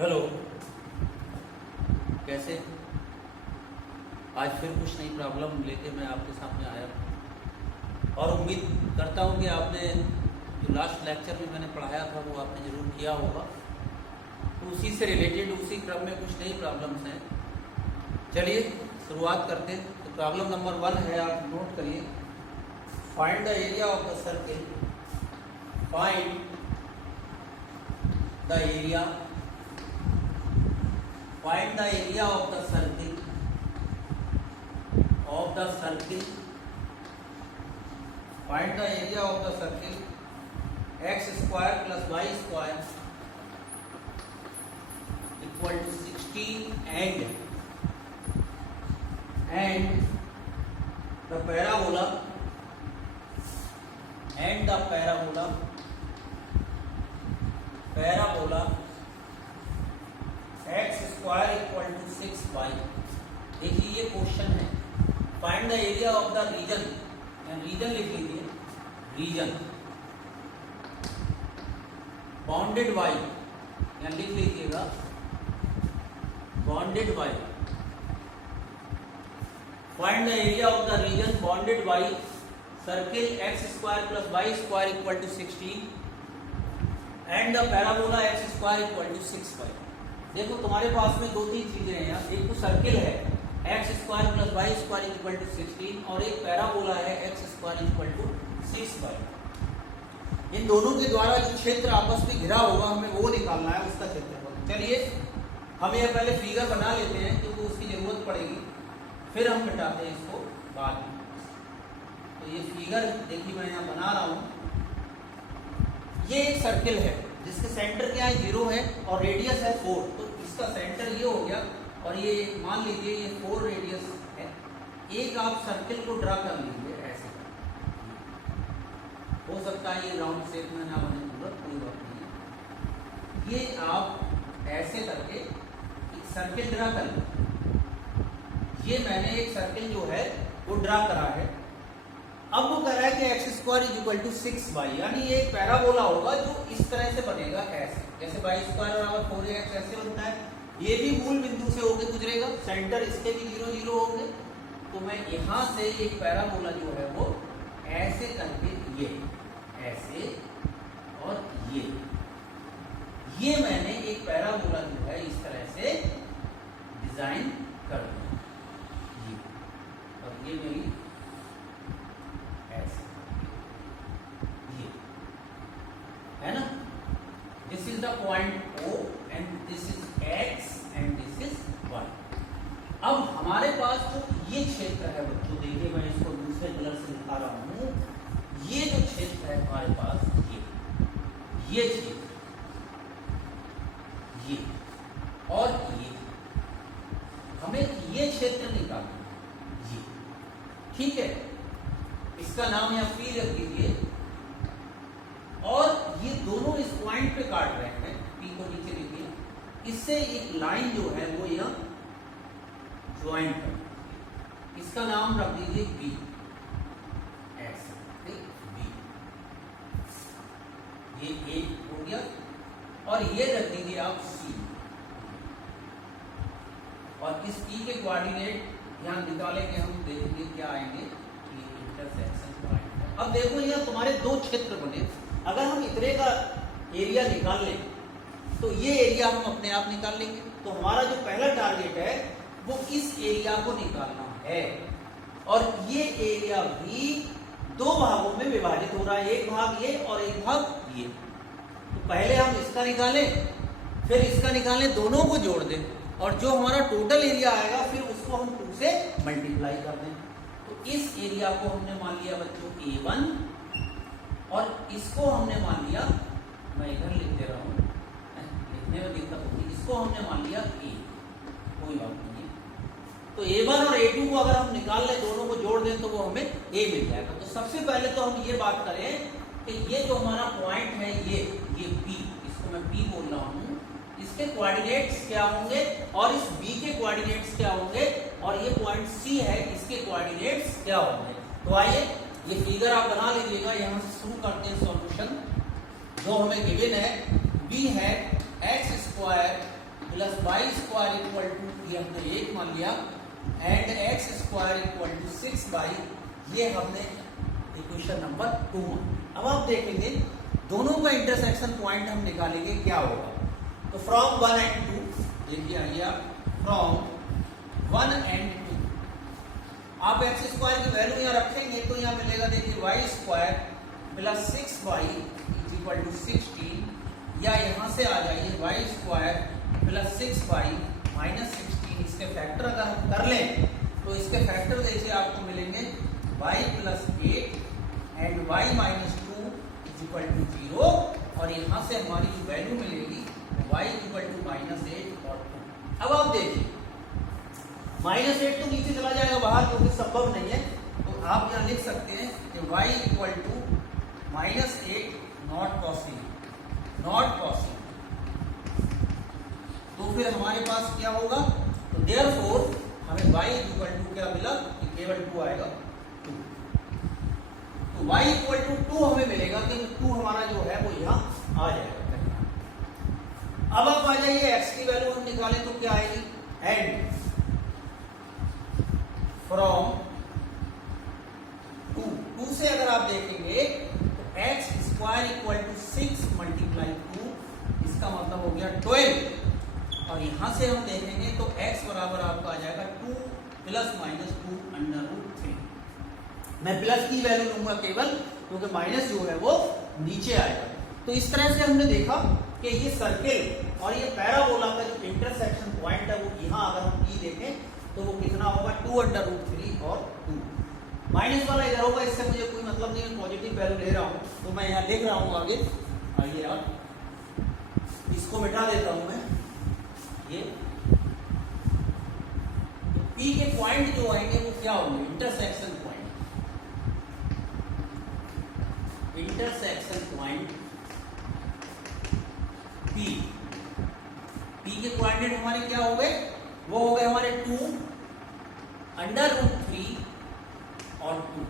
Hello, कैसे? आज फिर कुछ नई प्रॉब्लम लेके मैं आपके सामने आया हूँ और उम्मीद करता हूँ कि आपने जो लास्ट लेक्चर में मैंने पढ़ाया था वो आपने ज़रूर किया होगा। तो उसी से रिलेटेड उसी क्रम में कुछ नई प्रॉब्लम्स हैं। चलिए शुरुआत करते हैं। तो प्रॉब्लम नंबर 1 है, आप नोट करिए। Find the area of the circle. Find the area Find the area of the circle Find the area of the circle x square plus y square equal to 16 and the parabola x square equal to 6y। देखिए ये question है। Find the area of the region, region लिख लीजिए, region bounded y, या लिख लीजिएगा bounded y। Find the area of the region bounded y circle x square plus y square equal to 16 and the parabola x square equal to 6y। देखो तुम्हारे पास में दो तीन चीजें हैं यहाँ। एक तो सर्किल है X square plus Y square equal to 16 और एक पैराबोला है X square equal to 6y। इन दोनों के द्वारा जो क्षेत्र आपस में घिरा होगा हमें वो निकालना है, उसका क्षेत्रफल। चलिए हम ये पहले फिगर बना लेते हैं क्योंकि उसकी जरूरत पड़ेगी, फिर हम मिटाते हैं इसको बाद में। तो ये फिगर देखिए मैं यहाँ बना रहा हूँ। ये एक सर्किल है जिसके सेंटर क्या है 0 है और रेडियस है 4। तो इसका सेंटर ये हो गया और ये मान लीजिए ये 4 रेडियस है। एक आप सर्किल को ड्रा कर लीजिए ऐसे। हो सकता है ये राउंड शेप में ना बने पूरा, कोई बात नहीं। ये आप ऐसे करके एक सर्किल ड्रा कर लीजिए। ये मैंने एक सर्किल जो है वो ड्रा करा है। अब वो कह रहा है कि X square is equal to 6y, यानी ये एक पैराबोला होगा जो इस तरह से बनेगा ऐसे, जैसे y स्क्वायर बराबर 4x ऐसे बनता है। ये भी मूल बिंदु से होकर गुजरेगा, सेंटर इसके भी 0 0 होंगे। तो मैं यहाँ से एक पैराबोला जो है वो ऐसे करके ये ऐसे और ये मैंने एक पैराबोला जो है इस तरह से डिजाइन कर दिया। ये और ये मेरी है ना। This is the point O and this is X and this is Y। अब हमारे पास जो ये क्षेत्र है बच्चों, देखिए मैं इसको दूसरे कलर से दिखा रहा हूं। ये जो क्षेत्र है हमारे पास ये क्षेत्र, ये और ये, हमें ये क्षेत्र निकालना ये, ठीक है। इसका नाम यहाँ P रख दीजिए और ये दोनों इस पॉइंट पे काट रहे हैं। P को नीचे लिखिए, इससे एक लाइन जो है वो यह ज्वाइन कर, इसका नाम रख दीजिए B, ऐसे B। ये A हो गया और ये रख दीजिए आप C। और इस P के कोऑर्डिनेट यहाँ निकालेंगे हम, देखेंगे क्या आएंगे। ये इंटरसेक्शन पॉइंट है। अब देखो यहाँ तुम्हारे दो क्षेत्र बने। अगर हम इतने का एरिया निकाल लें तो ये एरिया हम अपने आप निकाल लेंगे। तो हमारा जो पहला टारगेट है वो इस एरिया को निकालना है और ये एरिया भी दो भागों में विभाजित हो रहा है, एक भाग ये और एक भाग ये। तो पहले हम इसका निकालें फिर इसका निकालें, दोनों को जोड़ दें और जो हमारा टोटल एरिया आएगा फिर उसको हम 2 से मल्टीप्लाई कर दें। तो इस एरिया को हमने मान लिया बच्चों A1 और इसको हमने मान लिया, मैं इधर लिख दे रहा हूँ, लिखने में दिक्कत होगी, इसको हमने मान लिया A, कोई बात नहीं है। तो A1 और A2 को अगर हम निकाल लें, दोनों को जोड़ दें तो वो हमें A मिल जाएगा। तो सबसे पहले तो हम ये बात करें कि ये जो हमारा पॉइंट है ये P, इसको मैं P बोल रहा हूँ, इसके कोऑर्डिनेट्स क्या होंगे और इस B के कोऑर्डिनेट्स क्या होंगे और ये पॉइंट C है, इसके कोऑर्डिनेट्स क्या होंगे। तो आइए ये फिगर आप बना लीजिएगा। यहाँ से शुरू करते हैं सॉल्यूशन। जो हमें गिवन है B है x square plus Y square equal to, ये हमने 1 मान लिया, and X square equal to 6y, ये हमने इक्वेशन नंबर 2 मान। अब आप देखेंगे दोनों का इंटरसेक्शन पॉइंट हम निकालेंगे क्या होगा। तो फ्रॉम 1 एंड 2, देखिए आइए आप, फ्रॉम 1 एंड 2 आप एक्स स्क्वायर की वैल्यू यहाँ रखेंगे तो यहाँ मिलेगा, देखिए Y square plus 6y equal to 16, या यहाँ से आ जाइए Y square plus 6y minus 16, इसके फैक्टर अगर हम कर लें तो इसके फैक्टर देखिए आपको मिलेंगे y plus 8 and y minus 2 equal to 0, और यहाँ से हमारी जो वैल्यू मिलेगी y इक्वल टू माइनस 8 और 2। अब आप देखिए माइनस 8 तो नीचे चला जाएगा बाहर, क्योंकि संभव नहीं है, तो आप यहाँ लिख सकते हैं कि y equal to minus 8 not possible, not possible. तो फिर हमारे पास क्या होगा, तो देयरफॉर हमें y इक्वल टू क्या मिला कि केवल 2 आएगा, 2। तो y इक्वल टू 2 हमें मिलेगा, क्योंकि 2 हमारा जो है वो यहाँ आ जाएगा। अब आप आ जाइए x की वैल्यू हम निकालें तो क्या आएगी, एंड फ्रॉम 2 से अगर आप देखेंगे तो X square equal to 6 multiply 2, इसका मतलब हो गया 12, और यहां से हम देखेंगे तो x बराबर आपका आ जाएगा 2 प्लस माइनस 2 अंडर रूट 3। मैं प्लस की वैल्यू लूंगा केवल, क्योंकि माइनस जो है वो नीचे आएगा। तो इस तरह से हमने देखा कि ये सर्किल और ये पैराबोला का जो इंटरसेक्शन पॉइंट है वो यहाँ अगर हम ई देखें तो वो कितना होगा, 2 अंडर रूट 3 और 2। माइनस वाला इधर होगा, इससे मुझे कोई मतलब नहीं है, पॉजिटिव वैल्यू ले रहा हूँ, तो मैं यहाँ लिख रहा हूँ आगे। आइए यार, इसको मिटा देता हूँ मैं, ये तो P के पॉइंट जो आएंगे वो क्या होंगे, intersection point, intersection point P के कोऑर्डिनेट हमारे क्या हो गए, वो हो गए हमारे 2 अंडर रूट 3 और 2।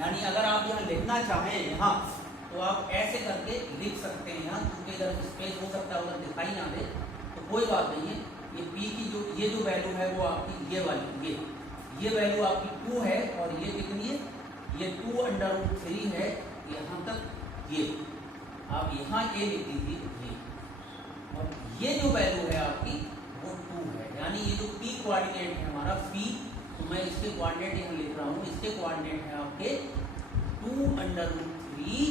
यानी अगर आप यहाँ लिखना चाहें यहाँ, तो आप ऐसे करके लिख सकते हैं यहाँ, क्योंकि इधर स्पेस हो सकता है उधर दिखाई ना दे, तो कोई बात नहीं है। ये P की जो ये जो वैल्यू है वो आपकी ये वाली, ये वैल्यू आपकी 2 है, और ये कितनी है, ये 2 अंडर रूट 3 है, यहाँ तक ये आप यहाँ ये लिख दीजिए, और ये जो वैल्यू है आपकी वो 2 है। यानी ये जो P कोऑर्डिनेट है हमारा P, तो मैं इसके कोऑर्डिनेट यहाँ लिख रहा हूँ, इसके कोऑर्डिनेट है आपके 2 अंडर रूट 3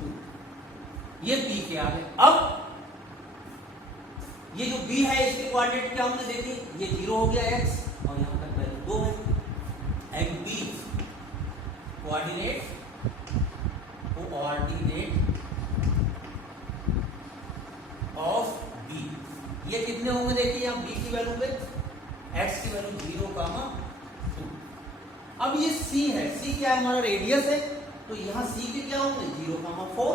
2। ये P क्या है। अब ये जो B है इसके कोऑर्डिनेट क्या हमने देखे, ये 0 हो गया x, और यहाँ तक वैल्यू 2 है। And B coordinate of B, ये कितने होंगे, देखिए यहाँ B की वैल्यू पे x की वैल्यू 0, 2। अब ये C है, C क्या है, हमारा रेडियस है, तो यहाँ C के क्या होंगे, 0, 4।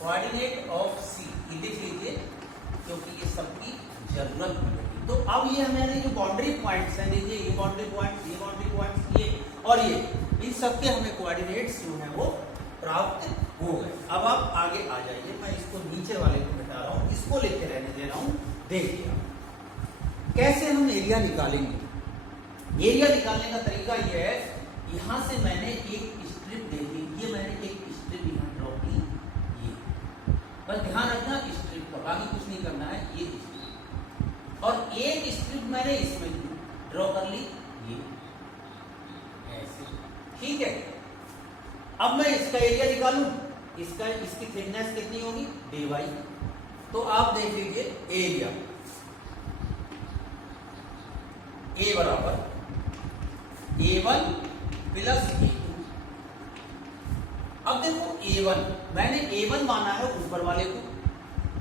कोऑर्डिनेट ऑफ C ये लिख लीजिए, क्योंकि ये सबकी जरूरत पड़ेगी। तो अब ये हमारे जो बाउंड्री पॉइंट्स हैं, देखिए ये बाउंड्री पॉइंट्स, ये बाउंड्री पॉइंट्स, ये और ये, इन सबके हमें कोऑर्डिनेट्स जो है वो प्राप्त हो गए। अब आप आगे आ जाइए, मैं इसको नीचे वाले को मिटा रहा हूँ, इसको लेके रहने दे रहा हूँ। देखिए कैसे हम एरिया निकालेंगे। एरिया निकालने का तरीका ये है, यहां से मैंने एक स्ट्रिप देखी, ये मैंने एक स्ट्रिप यहाँ ड्रॉ की, ये बस ध्यान रखना स्ट्रिप का, बाकी कुछ नहीं करना है। ये स्ट्रिप और एक स्ट्रिप मैंने इसमें ड्रॉ कर ली, ये ऐसे, ठीक है। अब मैं इसका एरिया निकालूं, इसकी थिकनेस कितनी होगी, dy। तो आप देख लीजिए एरिया A बराबर A1 प्लस A2। अब देखो A1 मैंने A1 माना है ऊपर वाले को,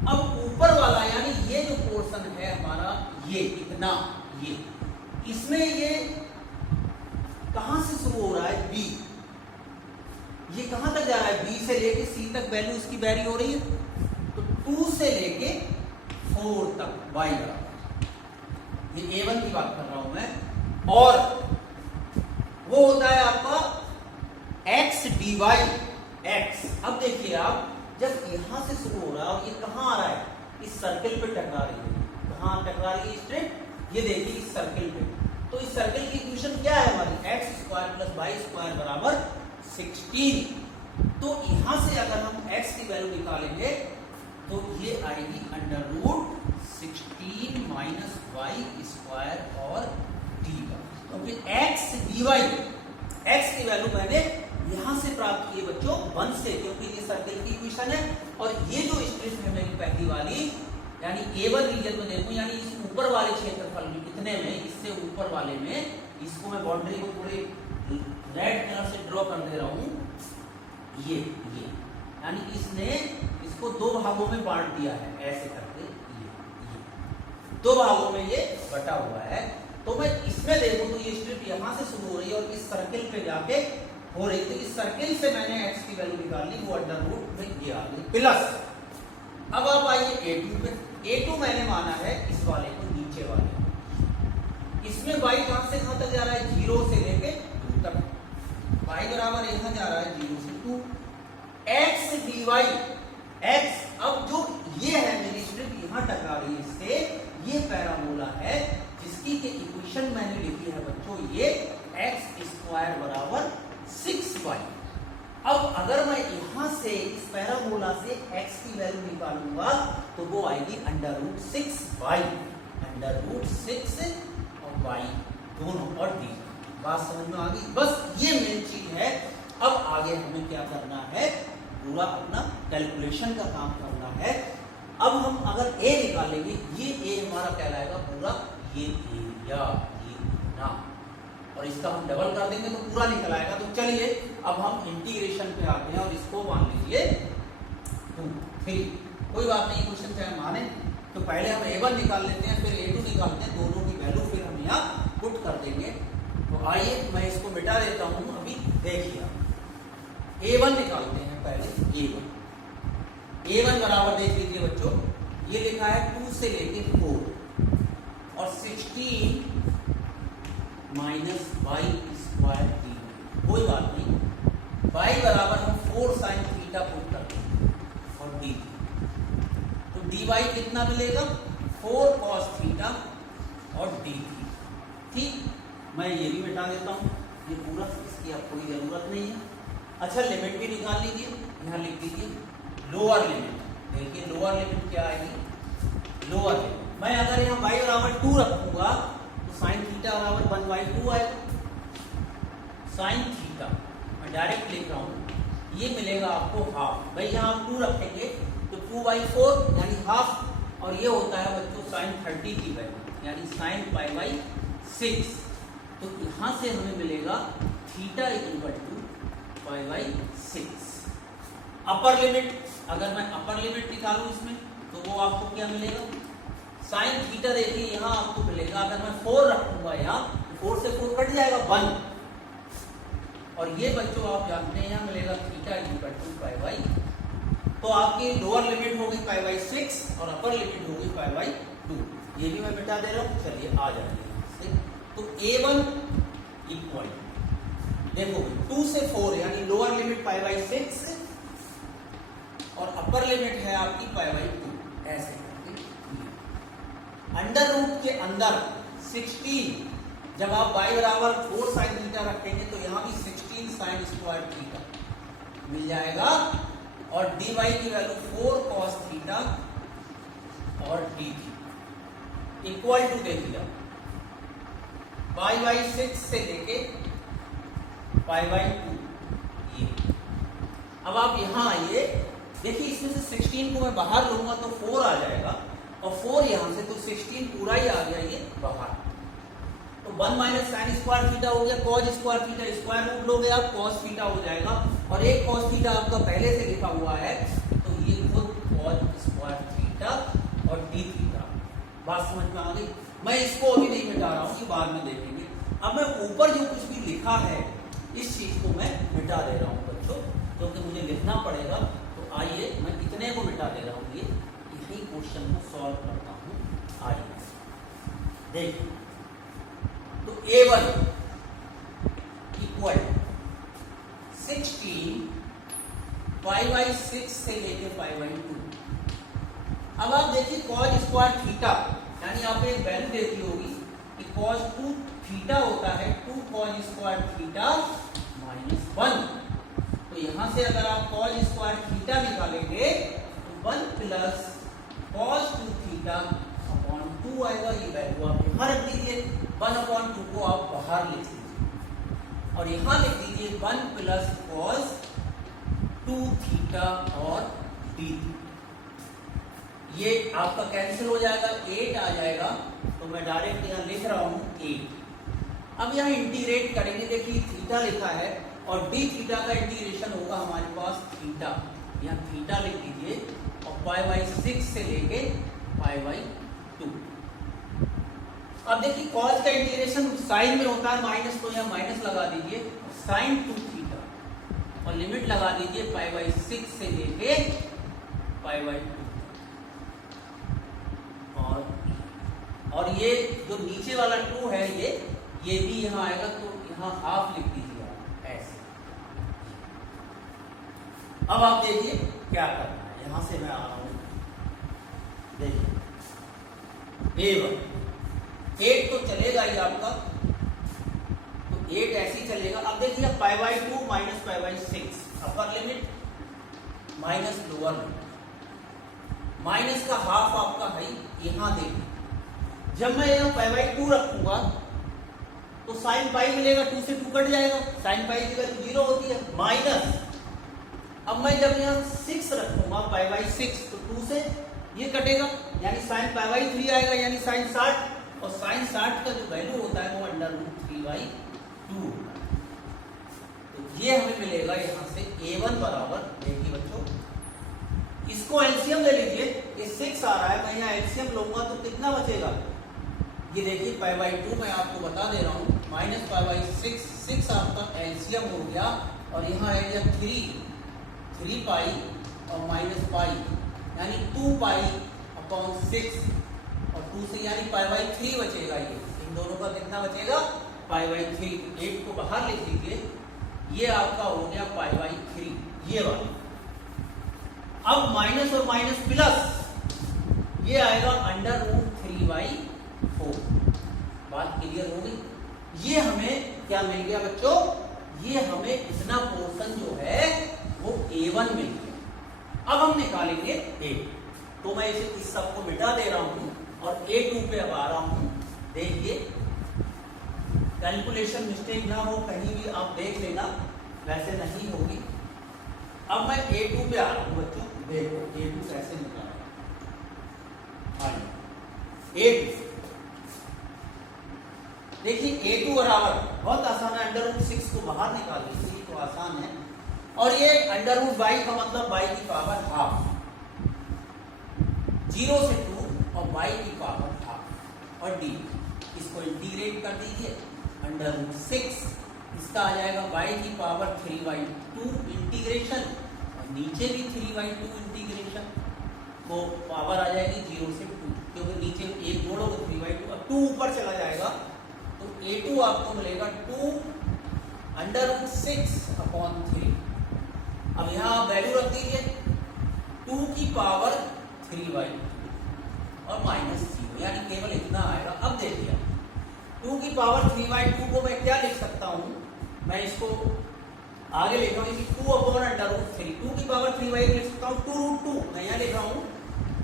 अब ऊपर वाला यानी ये जो पोर्शन है हमारा, ये इतना, ये इसमें ये कहां से शुरू हो रहा है, B, ये कहां तक जा रहा है, B से लेके C तक वैल्यू इसकी वेरी हो रही है, तो 2 से लेके 4 तक y बराबर, ये A1 की बात कर रहा हूं मैं, और वो होता है आपका x dy x। अब देखिए आप, जब यहां से शुरू हो रहा है और ये कहां आ रहा है, इस सर्किल पे टकरा रही है, कहाँ टकरा रही है स्ट्रिप, ये देखिए इस सर्किल पे। तो इस सर्किल की इक्वेशन क्या है हमारी, X square plus Y square बराबर 16। तो यहां से अगर हम x की वैल्यू निकालेंगे तो ये आएगी under root 16 minus Y square और डी का। तो फिर x dy, x की वैल्यू मैंने यहां से प्राप्त की है बच्चों 1 से, क्योंकि ये सर्किल की इक्वेशन है। और ये जो स्ट्रिप है मेरी पहली वाली, यानी A1 रीजन में देखो, यानी इस ऊपर वाले क्षेत्रफल में कितने में, इससे ऊपर वाले में, इसको मैं बाउंड्री को पूरे रेड कलर से ड्रॉ कर दे रहा हूं, ये यानी कि इसने इसको दो भागों में बांट दिया है ऐसे करके, ये दो भागों में ये बटा हुआ है। तो मैं इसमें देखूं तो ये स्ट्रिप यहां से शुरू हो रही है और इस सर्किल पे जाके हो रही, तो इस सर्किल से मैंने x की वैल्यू निकाली, वो अंडर रूट में ये आ गई प्लस। अब आप आइए A2 पे। A2 मैंने माना है इस वाले को, नीचे वाले, इसमें y कहां से कहां तक जा रहा है, 0 से लेके 2 तक। y बराबर यहां जा रहा है 0 से 2, x dy x। अब जो ये है मेरी स्ट्रिप यहां टकरा रही है इससे, ये पैराबोला है जिसकी के इक्वेशन मैंने लिखी है बच्चों, ये x स्क्वायर बराबर 6y। अब अगर मैं यहां से इस पैराबोला से x की वैल्यू निकालूंगा तो वो आएगी under root 6y, under root 6 और y दोनों और d। बात समझ में आ गई? बस ये मेन चीज है। अब आगे हमें क्या करना है, पूरा अपना कैलकुलेशन का काम करना है। अब हम अगर a निकालेंगे, ये a हमारा कहलाएगा पूरा ये एरिया, ये ना, और इसका हम डबल कर देंगे तो पूरा निकल आएगा। तो चलिए अब हम इंटीग्रेशन पे आते हैं और इसको मान लीजिए 2, 3, कोई बात नहीं, क्वेश्चन चाहे माने। तो पहले हम a1 निकाल लेते हैं, फिर a2 निकालते हैं, दोनों की वैल्यू फिर हम यहाँ पुट कर देंगे। तो आइए मैं इसको मिटा देता हूँ। अभी देखिए a1 निकालते हैं पहले, a1 बराबर देख लीजिए बच्चों, ये लिखा है 2 से लेके 4 और 16 माइनस वाई स्क्वायर डी। कोई बात नहीं, y बराबर हम 4 साइन थीटा पुट कर देंगे और डी, तो dy कितना मिलेगा, 4 कॉस थीटा और डी। ठीक, मैं ये भी मिटा देता हूँ, ये पूरा, इसकी अब कोई जरूरत नहीं है। अच्छा, लिमिट भी निकाल लीजिए, यहाँ लिख दीजिए लोअर लिमिट। देखिए लोअर लिमिट क्या आएगी, लोअर लिमिट मैं अगर यहाँ y बराबर 2 रखूंगा तो साइन थीटा बराबर 1/2 आएगा। साइन थीटा मैं डायरेक्ट लिख रहा हूँ, ये मिलेगा आपको हाफ। भाई यहाँ आप 2 रखेंगे तो 2/4 यानी हाफ, और ये होता है बच्चों साइन 30 की वैल्यू, यानी साइन π/6। तो यहाँ से हमें मिलेगा theta equal to π/6। Upper limit, अगर मैं अपर लिमिट निकालूं इसमें तो वो आपको क्या मिलेगा, साइन थीटा देखिए यहाँ आपको मिलेगा, अगर मैं 4 रखूंगा यहाँ, 4 से 4 कट जाएगा 1, और ये बच्चों आप जानते हैं यहाँ मिलेगा थीटा इक्वल टू π/, तो आपकी लोअर लिमिट होगी π/6 और अपर लिमिट होगी π/2। ये भी मैं मिटा दे रहा हूँ, चलिए आ जाइए। तो a1 इक्वल, देखो 2 से 4 यानी लोअर लिमिट π/6 और अपर लिमिट है आपकी π/2, ऐसे अंडर रूट के अंदर 16, जब आप y बराबर 4 साइन थीटा रखेंगे तो यहाँ भी 16 साइन स्क्वायर थीटा मिल जाएगा, और dy की वैल्यू 4 कॉस थीटा और डी थी इक्वल टू देखिए π/6 से लेके π/2। ये अब आप यहाँ आइए, देखिए इसमें से 16 को मैं बाहर लूंगा तो 4 आ जाएगा, और 4 यहाँ से, तो 16 पूरा ही आ गया ये बाहर। तो 1 माइनस साइन स्क्वायर थीटा हो गया, cos square theta, square root लोगे आप कॉस थीटा हो जाएगा, और एक कॉस थीटा आपका पहले से लिखा हुआ है, तो ये खुद कॉस स्क्वायर थीटा और डी थीटा। बात समझ में आ गई? मैं इसको अभी नहीं मिटा रहा हूँ, ये बाद में देखेंगे। अब मैं ऊपर जो कुछ भी लिखा है इस चीज को मैं मिटा दे रहा हूँ बच्चों, क्योंकि मुझे लिखना पड़ेगा। तो आइए मैं इतने को मिटा दे रहा हूँ, ये यही क्वेश्चन को सॉल्व करता हूँ। आइए देखिए, तो a1 इक्वल 16 π/6 से लेके π/2। अब आप देखिए कॉस स्क्वायर थीटा यानी आपको एक वैल्यू देखी होगी कि cos 2 थीटा होता है 2 cos स्क्वायर थीटा माइनस 1। तो यहां से अगर आप cos स्क्वायर थीटा निकालेंगे तो 1 प्लस cos 2 थीटा अपॉन 2 आएगा। ये वैल्यू आप यहां रख दीजिए, 1/2 को आप बाहर लिख दीजिए और यहां लिख दीजिए 1 प्लस cos 2 थीटा और d थीटा। ये आपका कैंसिल हो जाएगा, 8 आ जाएगा। तो मैं डायरेक्ट यहाँ लिख रहा हूँ 8। अब यहाँ इंटीग्रेट करेंगे, देखिए थीटा लिखा है और डी थीटा का इंटीग्रेशन होगा हमारे पास थीटा, यहाँ थीटा लिख दीजिए और π/6 से लेके π/2। अब देखिए कॉस का इंटीग्रेशन साइन में होता है माइनस, तो यहाँ माइनस लगा दीजिए sin 2 थीटा और लिमिट लगा दीजिए π/6 से लेके π/2। और ये जो नीचे वाला 2 है ये भी यहाँ आएगा, तो यहाँ हाफ लिख दीजिए आप ऐसे। अब आप देखिए क्या करना है, यहां से मैं आ रहा हूं, देखिए A1 8 तो चलेगा ही आपका, तो 8 ऐसे ही चलेगा। अब देखिए π/2 minus π/6 upper limit minus lower limit, minus का हाफ आपका है यहां देखिए। जब मैं यहाँ π/2 रखूंगा तो साइन पाई मिलेगा, 2 से 2 कट जाएगा, साइन पाई की वैल्यू 0 होती है माइनस। अब मैं जब यहाँ 6 रखूंगा π/6 तो 2 से ये कटेगा, यानी साइन π/3 आएगा, यानी साइन 60 और साइन 60 का जो वैल्यू होता है वो √3/2 होता है। तो ये हमें मिलेगा यहाँ से A1 बराबर, देखिए बच्चों इसको एलसीएम ले लीजिए, ये 6 आ रहा है, मैं यहाँ एलसीएम लूंगा तो कितना बचेगा, ये देखिए π/2 मैं आपको बता दे रहा हूँ माइनस π/6, 6 आपका एलसीएम हो गया और यहाँ है गया 3 पाई और माइनस पाई यानी 2π/6 और 2 से यानी π/3 बचेगा। ये इन दोनों का कितना बचेगा π/3, 8 को बाहर लिख दीजिए, ये आपका हो गया π/3 ये वाला। अब माइनस और माइनस प्लस ये आएगा √3/4। बात क्लियर हो गई। ये हमें क्या मिल गया बच्चों, ये हमें इतना पोर्शन जो है वो A1 मिल गया। अब हम निकालेंगे A, तो मैं इस सब को मिटा दे रहा हूं और A2 पे अब आ रहा हूं। देखिए कैलकुलेशन मिस्टेक ना हो, कहीं भी आप देख लेना, वैसे नहीं होगी। अब मैं A2 पे आ रहा हूं बच्चों, देखो A2 कैसे निकाला। A2 देखिए A2 बराबर बहुत आसान है, √6 को बाहर निकाल लीजिए तो आसान है। और ये √y का मतलब y की पावर हाफ, 0 से 2 और y की पावर हाफ और d, इसको इंटीग्रेट कर दीजिए √6, इसका आ जाएगा y की पावर 3/2 इंटीग्रेशन और नीचे भी 3/2 इंटीग्रेशन, तो पावर आ जाएगी 0 से 2, क्योंकि नीचे एक जोड़ोगे 3/2 और 2 ऊपर चला जाएगा, तो A2 आपको मिलेगा 2 √6/3। अब यहाँ आप वैल्यू रख दीजिए 2 की पावर 3/2 और माइनस 0, यानी केवल इतना आएगा। अब देखिए 2 की पावर 3/2 को मैं क्या लिख सकता हूँ, मैं इसको आगे लिख रहा हूँ 2/√3, 2 की पावर 3/2 लिख सकता हूँ 2√2, मैं यहाँ लिख रहा हूँ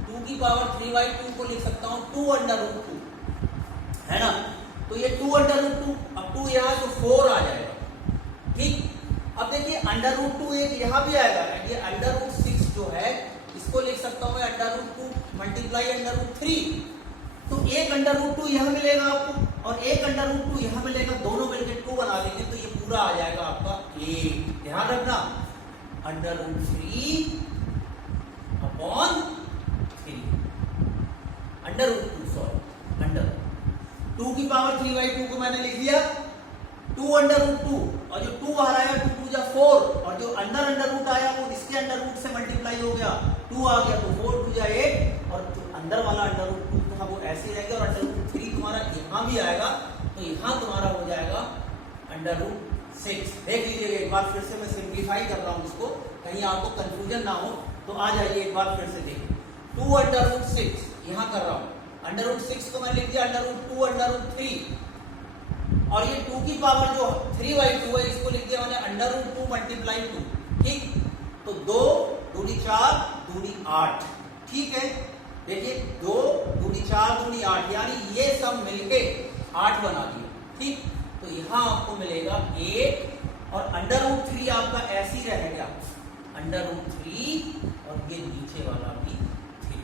2 की पावर 3/2 को लिख सकता हूँ 2√2, है ना। तो ये 2√2, अब 2 यहाँ तो 4 आ जाएगा, ठीक। अब देखिए √2 एक यहाँ भी आएगा, ये √6 जो है इसको लिख सकता हूँ मैं √2 मल्टीप्लाई √3, तो एक √2 यहाँ मिलेगा आपको और एक √2 यहाँ मिलेगा, दोनों मिलकर 2 बना देंगे तो ये पूरा आ जाएगा आपका 8। ध्यान रखना √3/3 √2 सॉरी 2 की पावर 3/2 को मैंने लिख दिया 2√2 और जो 2 बाहर आया 2 2 जा 4 और जो अंदर √रूट आया वो इसके √रूट से मल्टीप्लाई हो गया, 2 आ गया तो 4 2 जा 8 और जो अंदर वाला √2 था वो ऐसे ही रहेगा और √3 तुम्हारा यहाँ भी आएगा, तो यहाँ तुम्हारा हो जाएगा √6। देख लीजिएगा एक बार फिर से, मैं सिंप्लीफाई कर रहा हूँ इसको, कहीं आपको कंफ्यूजन ना हो, तो आ जाइए एक बार फिर से देखिए 2 √6 यहाँ कर रहा हूँ √6 को मैं लिख दिया √2 √3, और ये 2 की पावर जो 3/2 है इसको लिख दिया मैंने √2 × 2। ठीक, तो 2 दूनी 4 दूनी 8। ठीक है, देखिए 2 दूनी 4 दूनी 8, यानी ये सब मिलके 8 बना दिया। ठीक, तो यहां आपको मिलेगा 8 और √3 आपका ऐसे ही रह गया √3 और ये नीचे वाला भी 3।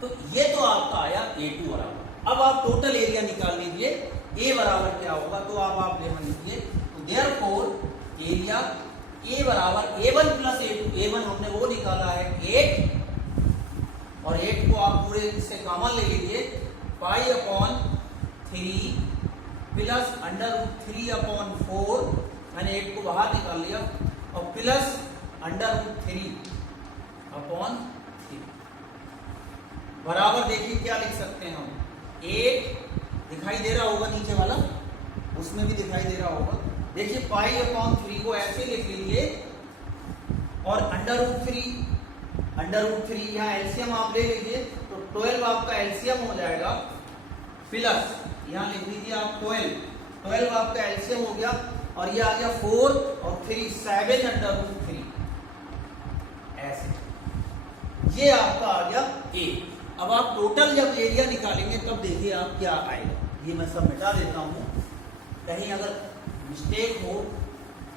तो ये तो आपका आया A2 बराबर। अब आप टोटल एरिया निकाल लीजिए, A बराबर क्या होगा, तो आप यहां लिखिए, तो देयरफॉर एरिया A बराबर A1 + A2। A1 हमने वो निकाला है 8, और 8 को आप पूरे से कॉमन ले लीजिए, π/3 प्लस √3/4, मैंने 8 को बाहर निकाल लिया, और प्लस √3/3 बराबर, देखिए क्या लिख सकते हैं हम, 8 दिखाई दे रहा होगा नीचे वाला, उसमें भी दिखाई दे रहा होगा। देखिए π/3 को ऐसे लिख लीजिए, और √3 यहाँ एलसीएम आप ले लीजिए, तो 12 आपका एलसीएम हो जाएगा, प्लस यहाँ लिख लीजिए आप 12 आपका एलसीएम हो गया, और ये आ गया 4 और 3 7 √3 ऐसे, ये आपका आ गया A। अब आप टोटल जब एरिया निकालेंगे तब देखिए आप क्या आएगा। ये मैं सब मिटा देता हूँ, कहीं अगर मिस्टेक हो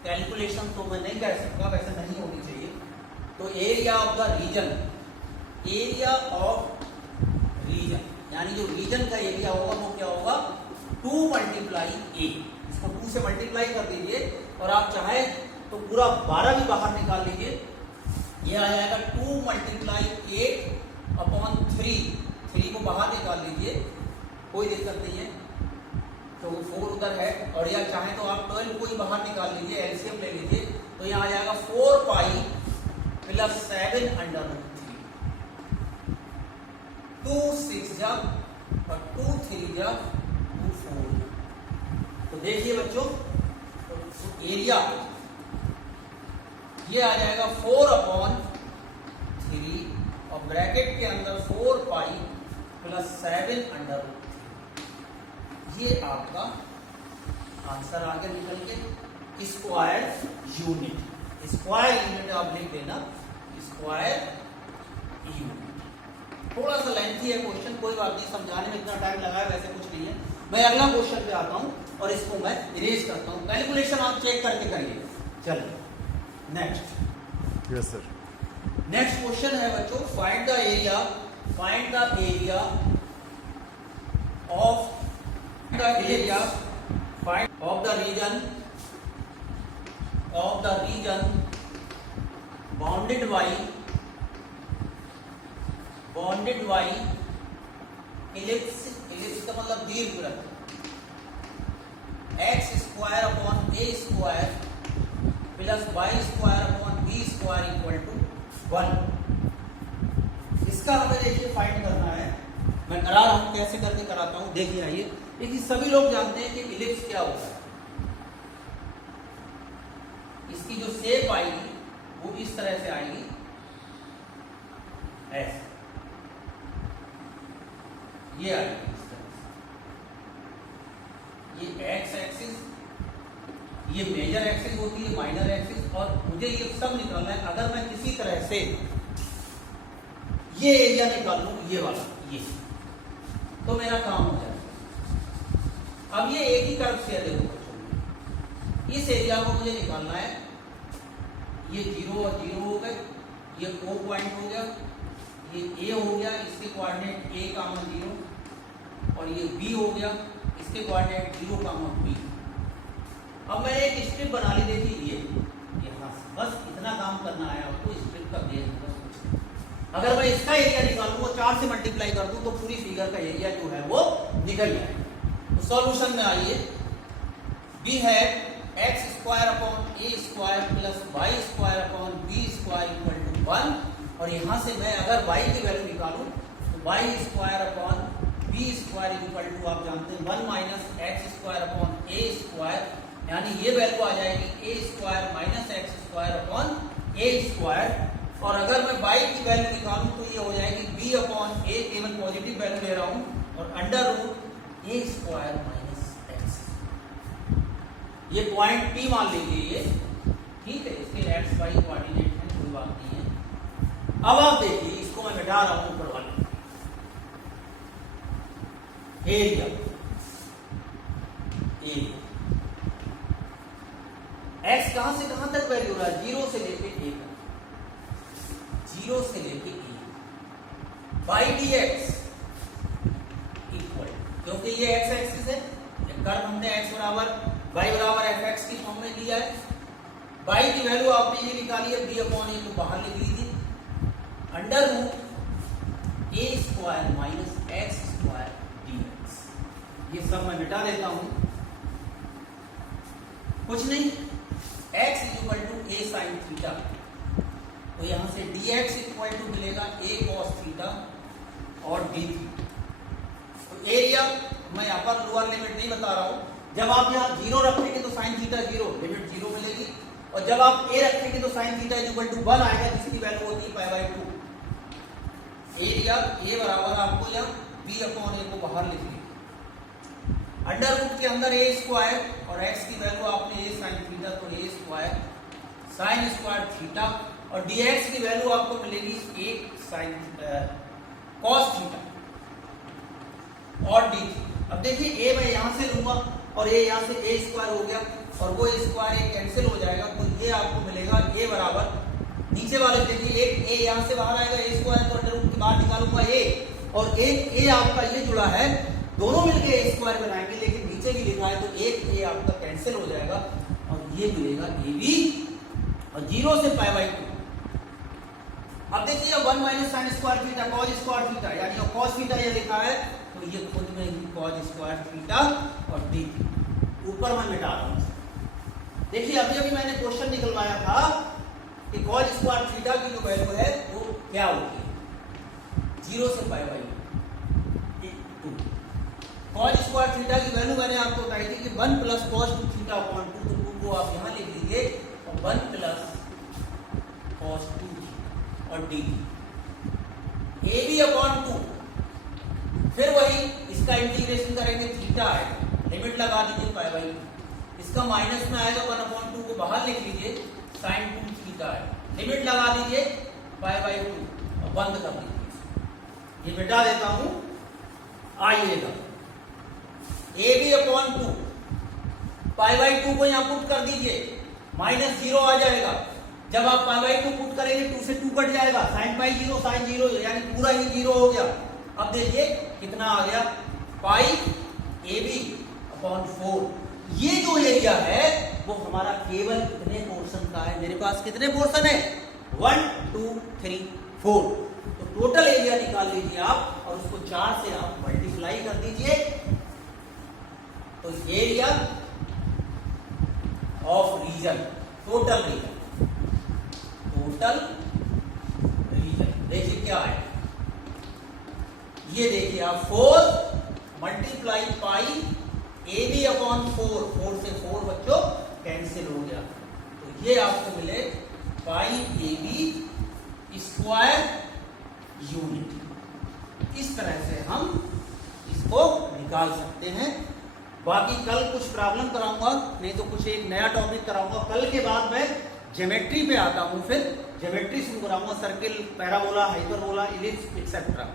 कैलकुलेशन तो मैं नहीं कह सकता, वैसे नहीं होनी चाहिए। तो area of the region, area of region यानी जो रीजन का एरिया होगा वो क्या होगा, 2 × A। इसको 2 से मल्टीप्लाई कर दीजिए, और आप चाहे तो पूरा 12 भी बाहर निकाल लीजिए, ये आ जाएगा 2 × 8/3। 3 को बाहर निकाल लीजिए, कोई दिक्कत नहीं है, तो 4 उधर है, और या चाहे तो आप 12 को ही बाहर निकाल लीजिए, एलसीएम ले लीजिए, तो यहाँ आ जाएगा 4π + 7 √3। 2 6 जा और 2 3 जा 2 4। तो देखिए बच्चों, तो एरिया ये आ जाएगा 4/3, और ब्रैकेट के अंदर 4π + 7 √3। ये आपका आंसर आ गया निकल के, स्क्वायर यूनिट। स्क्वायर यूनिट आप लिख देना, स्क्वायर यूनिट। थोड़ा सा लेंथी है क्वेश्चन, कोई बात नहीं, समझाने में इतना टाइम लगा है वैसे कुछ नहीं है। मैं अगला क्वेश्चन पे आता हूं और इसको मैं इरेज करता हूं, कैलकुलेशन आप चेक करके करिए। चलिए next. Yes sir. Next question है बच्चों, find the area of the region bounded by ellipse का मतलब दीर्घवृत्त, x² / a² plus y² / b² = 1। इसका हमें देखिए फाइंड करना है। मैं करा रहा हूं, कैसे करके कराता हूं, देखिए आइए। देखिए सभी लोग जानते हैं कि इलिप्स क्या होता है। इसकी जो शेप आएगी वो इस तरह से आएगी, ऐसे ये आएगी इस तरह से। ये एक्स एक्सिस, ये मेजर एक्सिस होती है, माइनर एक्सिस, और मुझे ये सब निकालना है। अगर मैं किसी तरह से ये एरिया निकाल लूं, ये वाला, ये, तो मेरा काम हो जाएगा। अब ये एक ही कर्व से है, देखो बच्चों, इस एरिया को मुझे निकालना है। ये 0 और 0 हो गए, ये O पॉइंट हो गया, ये A हो गया, इसके कोऑर्डिनेट A, 0, और ये B हो गया, इसके कोऑर्डिनेट 0, B। अब मैंने एक स्ट्रिप बना ली, देखिए ये यहाँ से, बस इतना काम करना है आपको, स्ट्रिप का बेस बस। अगर मैं इसका एरिया निकालूं और 4 से मल्टीप्लाई कर दूं तो पूरी फिगर का एरिया जो है वो निकल जाएगा। तो सॉल्यूशन में आइए, B है x² / a² plus y² / b² = 1, और यहां से मैं अगर y की वैल्यू निकालूं तो y² / b² आप जानते हैं 1 - x² / a², यानी ये वैल्यू आ जाएगी a² - x² / a²। और अगर मैं y की वैल्यू निकालूं तो ये हो जाएगी b अपॉन a, केवल पॉजिटिव वैल्यू ले रहा हूं, और under root a square minus x। ये पॉइंट P मान लीजिए ये, ठीक है, इसके x y कोऑर्डिनेट है, कोई बात नहीं है। अब आप देखिए, इसको मैं मिटा रहा हूं ऊपर वाले एरिया x कहां से कहां तक वैल्यू रहा है, 0 से लेके a तक, 0 से लेके a, बाई dx इक्वल, क्योंकि ये x एक्सिस है, कर्व हमने x बराबर y बराबर fx की फॉर्म में लिया है। y की वैल्यू आपने ये निकाली है b अपॉन a, तो बाहर लिख लीजिए, under root a square minus x square dx। ये सब मैं मिटा देता हूं, कुछ नहीं, x equal to a sine theta, तो यहां से dx इक्वल टू मिलेगा a cos थीटा और d थीटा। तो एरिया मैं यहां पर लोअर लिमिट नहीं बता रहा हूं, जब आप यहां 0 रखेंगे तो साइन थीटा 0, लिमिट 0 मिलेगी, और जब आप a रखेंगे तो साइन थीटा इक्वल टू 1 आएगा, जिसकी वैल्यू होती है पाई बाई 2। एरिया a बराबर आपको यहां b अपॉन a को बाहर लिख लिया, अंडर रूट के अंदर a स्क्वायर, और x की वैल्यू आपने a साइन थीटा, तो a square sine square theta, और dx की वैल्यू आपको मिलेगी a साइन cos थीटा और d। अब देखिए a मैं यहां से लूंगा और a यहां से a स्क्वायर हो गया, और वो a स्क्वायर a कैंसिल हो जाएगा, तो ये आपको मिलेगा a बराबर, नीचे वाले देखिए एक a यहां से बाहर आएगा, a स्क्वायर तो अंडर रूट के बाहर निकालूंगा a, और एक a आपका ये जुड़ा है, दोनों मिलके a स्क्वायर बनाएंगे, लेकिन नीचे भी लिखा है तो एक a आपका कैंसिल हो जाएगा, और ये मिलेगा ab, और 0 से पाई बाई 2। अब देखिए 1 minus sine square theta cos square theta, यानी कॉस थीटा ये लिखा है, तो ये खुद में ही कॉस स्क्वायर थीटा और d ऊपर मैं मिटा रहा हूं। देखिए अभी अभी मैंने क्वेश्चन निकलवाया था कि कॉस स्क्वायर थीटा की जो वैल्यू है वो क्या होती है, 0 से पाई बाई 2। कॉस स्क्वायर थीटा की वैल्यू मैंने आपको बताई थी कि 1 प्लस कॉस 2 थीटा अपॉन 2, तो 2 को आप यहां लिख लीजिए, और 1 प्लस कॉस 2 और डी ए बी अपॉन 2, फिर वही इसका इंटीग्रेशन करेंगे, थीटा आएगा, लिमिट लगा दीजिए पाई बाई 2, इसका माइनस में आएगा 1 अपॉन 2 को बाहर लिख लीजिए, साइन 2 थीटा है, लिमिट लगा दीजिए पाई बाई 2 और बंद कर दीजिए। ये मिटा देता हूं, आइएगा a b upon 2, pi by 2 को यहां पुट कर दीजिए, माइनस 0 आ जाएगा, जब आप पाई बाई 2 पुट करेंगे 2 से 2 कट जाएगा, साइन पाई 0 साइन 0, यानी पूरा ही 0 हो गया। अब देखिए कितना आ गया, पाई ए बी अपॉन 4। ये जो एरिया है वो हमारा केवल कितने पोर्शन का है, मेरे पास कितने पोर्शन है, 1 2 3 4, तो टोटल एरिया निकाल लीजिए आप, और उसको 4 से आप मल्टीप्लाई कर दीजिए, तो area of region, total region, total region देखिए क्या है, ये देखिए आप 4 multiply pi a b upon 4, 4 से 4 बच्चों कैंसिल हो गया, तो ये आपको मिले पाई ए बी स्क्वायर यूनिट। इस तरह से हम इसको निकाल सकते हैं। बाकी कल कुछ प्रॉब्लम कराऊंगा, नहीं तो कुछ एक नया टॉपिक कराऊंगा। कल के बाद मैं ज्योमेट्री पे आता हूं, फिर ज्योमेट्री शुरू कराऊंगा, circle, parabola, hyperbola, ellipse etcetera.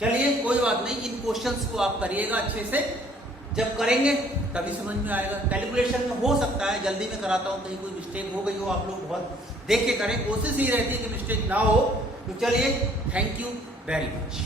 चलिए कोई बात नहीं, इन क्वेश्चंस को आप करिएगा अच्छे से, जब करेंगे तभी समझ में आएगा। कैलकुलेशन में हो सकता है जल्दी में कराता हूं, कहीं कोई मिस्टेक हो गई हो, आप लोग बहुत देख के करें, कोशिश ही रहती है कि मिस्टेक ना हो। तो चलिए, थैंक यू वेरी मच।